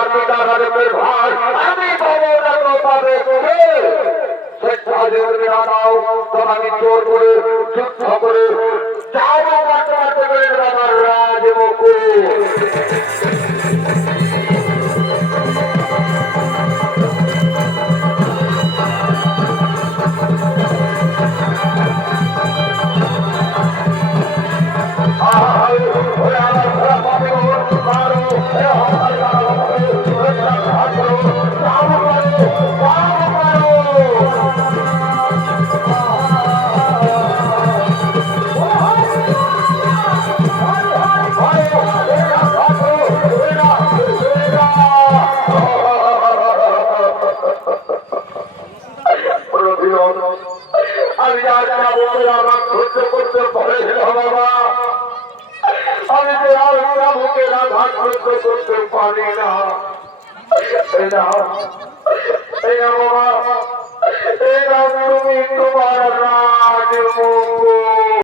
আমার পিতা গানের ভাই আমি পাবো না তো পাবে স্বেচ্ছাধীন না দাও তোমাকে জোর করে যুদ্ধ করে যাবো মাত্র আমার রাজমুকুট আমি আর যাবো আমার সহ্য করতে পারে বাবা আমি যে আর মুখে রাধা সহ্য করতে পারি না বাবা তুমি তোমার